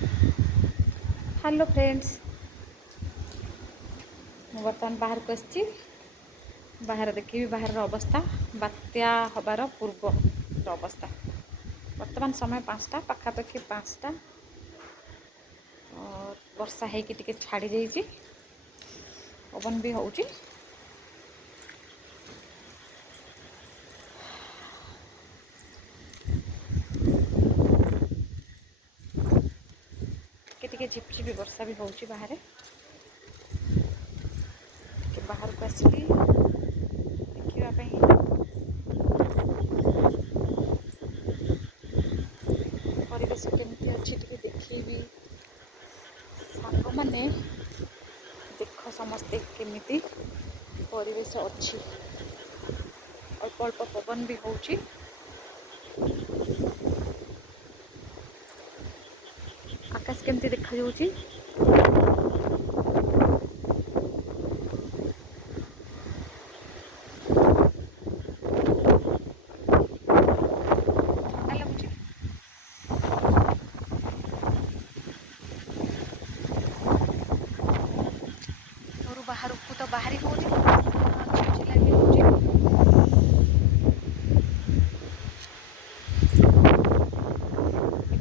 Hello friends, ମୁଁ ବର୍ତ୍ତମାନ ବାହାରକୁ ଆସିଛି। ବାହାରେ ଦେଖିବି ବାହାରର ଅବସ୍ଥା, ବାତ୍ୟା ହେବାର ପୂର୍ବର ଅବସ୍ଥା। ବର୍ତ୍ତମାନ ସମୟ 5ଟା, ପାଖାପାଖି 5ଟା। ବର୍ଷା ହେଇକି ଟିକେ ଛାଡ଼ି ଯାଇଛି, ପବନ ବି ହେଉଛି। ଟିକେ ଝିପଝିପି ବର୍ଷା ବି ହେଉଛି ବାହାରେ। ଟିକେ ବାହାରକୁ ଆସିଲି ଦେଖିବା ପାଇଁ। ପରିବେଶ କେମିତି ଅଛି ଟିକେ ଦେଖେଇବି। ସାଙ୍ଗମାନେ ଦେଖ ସମସ୍ତେ କେମିତି ପରିବେଶ ଅଛି। ଅଳ୍ପ ଅଳ୍ପ ପବନ ବି ହେଉଛି। ଆକାଶ କେମିତି ଦେଖାଯାଉଛି। ଥଣ୍ଡା ଲାଗୁଛି। ଘରୁ ବାହାରକୁ ତ ବାହାରି ହେଉନି, ଝିଝି ଲାଗି ହେଉଛି।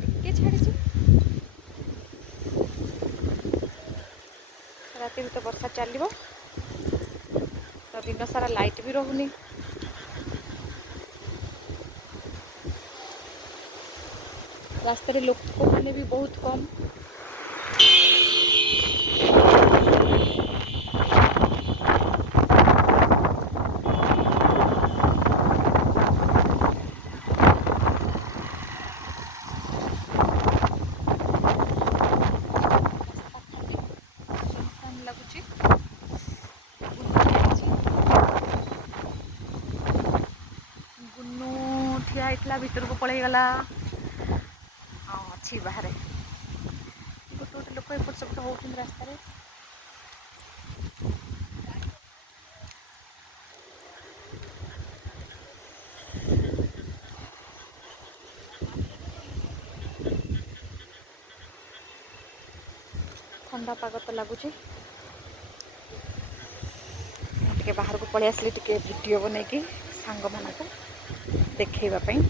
ଟିକେ ଛାଡ଼ିଛି। ରାତିରେ ତ ବର୍ଷା ଚାଲିବ, ତ ଦିନ ସାରା ଲାଇଟ୍ ବି ରହୁନି। ରାସ୍ତାରେ ଲୋକମାନେ ବି ବହୁତ କମ୍। ସୁନସାନ ଲାଗୁଛି। ଗୁନୁ ଠିଆ ହେଇଥିଲା, ଭିତରକୁ ପଳେଇଗଲା। ହଁ, ଅଛି ବାହାରେ। ଗୋଟେ ଗୋଟେ ଲୋକ ଏପଟ ସେପଟ ହେଉଛନ୍ତି ରାସ୍ତାରେ। ଥଣ୍ଡା ପାଗ ତ ଲାଗୁଛି। ମୁଁ ଟିକେ ବାହାରକୁ ପଳେଇ ଆସିଲି, ଟିକେ ଭିଡ଼ିଓ ବନେଇକି ସାଙ୍ଗମାନଙ୍କୁ ଦେଖେଇବା ପାଇଁ।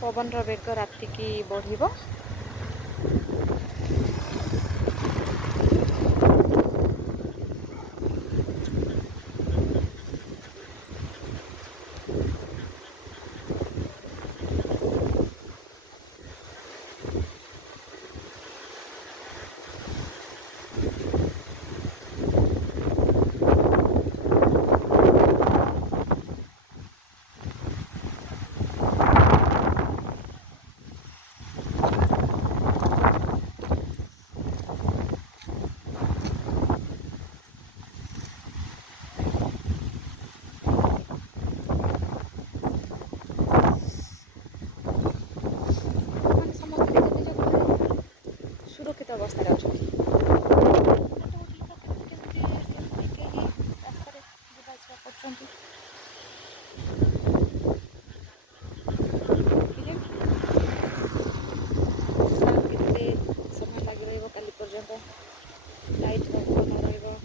ପବନର ବେଗ ରାତିକି ବଢ଼ିବ। ସମସ୍ତେ ନିଜ ନିଜ ଘରେ ସୁରକ୍ଷିତ ଅବସ୍ଥାରେ ଅଛନ୍ତି। ଗୋଟେ ଗୋଟେ ଲୋକ କେମିତି କେହି ରାସ୍ତାରେ ଯିବା ଆସିବା କରୁଛନ୍ତି। କେତେ ସମୟ ଲାଗି ରହିବ କାଲି ପର୍ଯ୍ୟନ୍ତ, ଲାଇଟ୍ ରହିବ ନ ରହିବ।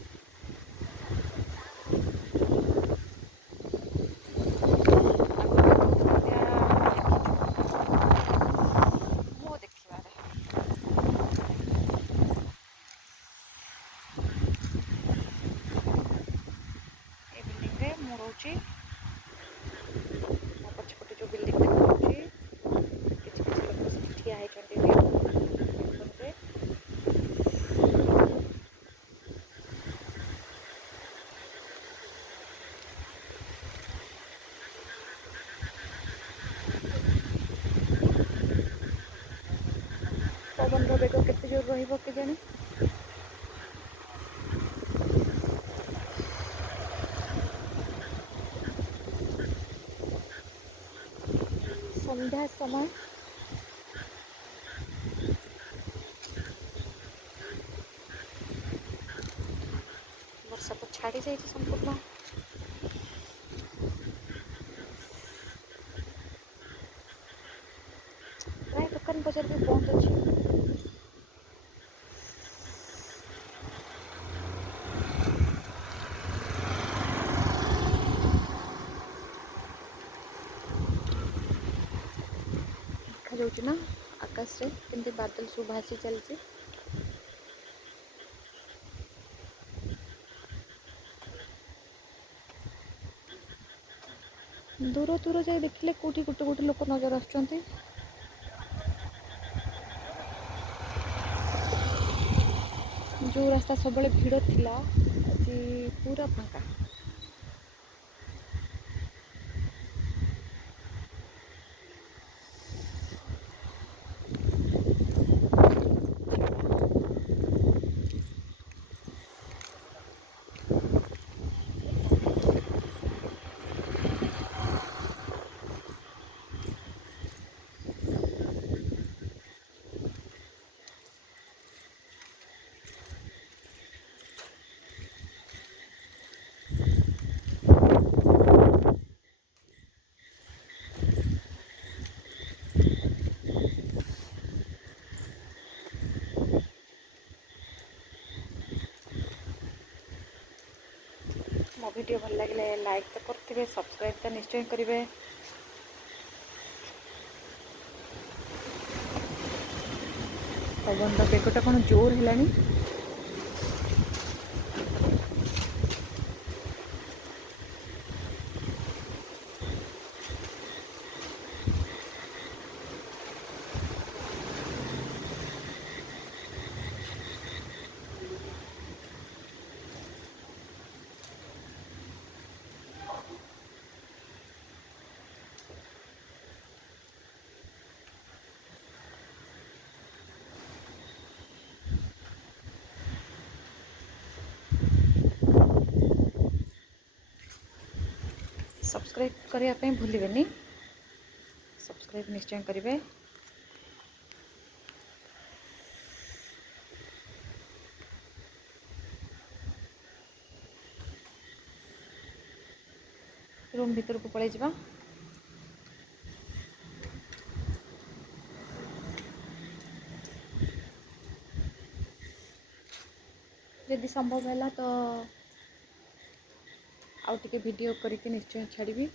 ମୁଁ ଦେଖିବାରେ ଏ ବିଲ୍ଡିଂରେ ମୁଁ ରହୁଛି। ମୋ ପଛପଟେ ଯେଉଁ ବିଲ୍ଡିଂ ଦେଖାଯାଉଛି, କିଛି କିଛି ଲୋକ ସେଠି ଠିଆ ହେଇଛନ୍ତି ବାଲକୋନିରେ। ପବନର ବେଗ କେତେ ଜୋର ରହିବ କେଜାଣି। ସନ୍ଧ୍ୟା ସମୟ। ଛାଡ଼ି ଯାଇଛି ସମ୍ପୂର୍ଣ୍ଣ। ପ୍ରାୟ ଦୋକାନ ବଜାର ବି ବନ୍ଦ ଅଛି। ଦେଖାଯାଉଛି ନା ଆକାଶରେ କେମିତି ବାଦଲ ସବୁ ଭାସି ଚାଲିଛି। ଦୂର ଦୂର ଯାଇ ଦେଖିଲେ କେଉଁଠି ଗୋଟେ ଗୋଟେ ଲୋକ ନଜର ଆସୁଛନ୍ତି। ଯେଉଁ ରାସ୍ତା ସବୁବେଳେ ଭିଡ଼ ଥିଲା ଆଜି ପୁରା ଫାଙ୍କା। ମୋ ଭିଡ଼ିଓ ଭଲ ଲାଗିଲେ ଲାଇକ୍ ତ କରିଥିବେ, ସବସ୍କ୍ରାଇବ୍ ତ ନିଶ୍ଚୟ କରିବେ। ପବନର ବେଗଟା କ'ଣ ଜୋର ହେଲାଣି। ସବସ୍କ୍ରାଇବ୍ କରିବା ପାଇଁ ଭୁଲିବେନି, ସବସ୍କ୍ରାଇବ୍ ନିଶ୍ଚୟ କରିବେ। ରୁମ୍ ଭିତରକୁ ପଳେଇ ଯିବା। ଯଦି ସମ୍ଭବ ହେଲା ତ ଆଉ ଟିକେ ଭିଡ଼ିଓ କରିକି ନିଶ୍ଚୟ ଛାଡ଼ିବି।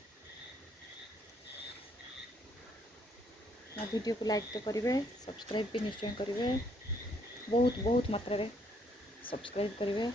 ମୋ ଭିଡ଼ିଓକୁ ଲାଇକ୍ ତ କରିବେ, ସବସ୍କ୍ରାଇବ୍ ବି ନିଶ୍ଚୟ କରିବେ। ବହୁତ ମାତ୍ରାରେ ସବସ୍କ୍ରାଇବ୍ କରିବେ।